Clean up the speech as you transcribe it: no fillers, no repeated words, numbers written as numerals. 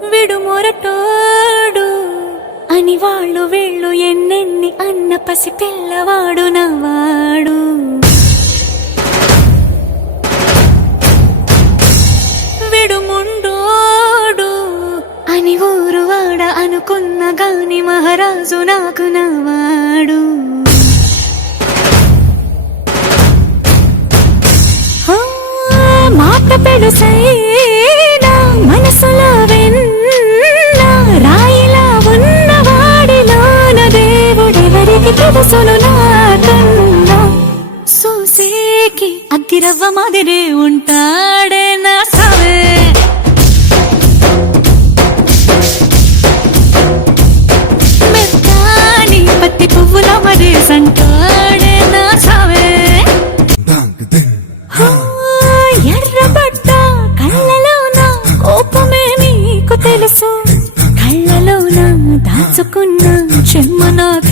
విడు మొరటోడు అని వాళ్ళు వీళ్ళు ఎన్నెన్ని అన్న పసి పిల్లవాడు నవాడు. విడు ముండోడు అని ఊరు వాడ అనుకున్న గాని మహారాజు నాకు నవాడు. మాట పెడుసైనా మనసులో వెన్న రాయిలా ఉన్నవాడిలోన దేవుడెవరికి తెలుసును నాకన్నా. సూసేకి అగ్గిరవ్వ మాదిరే ఉంటాడే నా సావే. మెత్తాని పత్తి పువ్వుల మరే సంటాడే నా సావే. ఎర్రబడ్డ కళ్ళలోన కోపమే నీకు తెలుసు, కళ్ళలోన దాచుకున్న చెమ్మ నాకు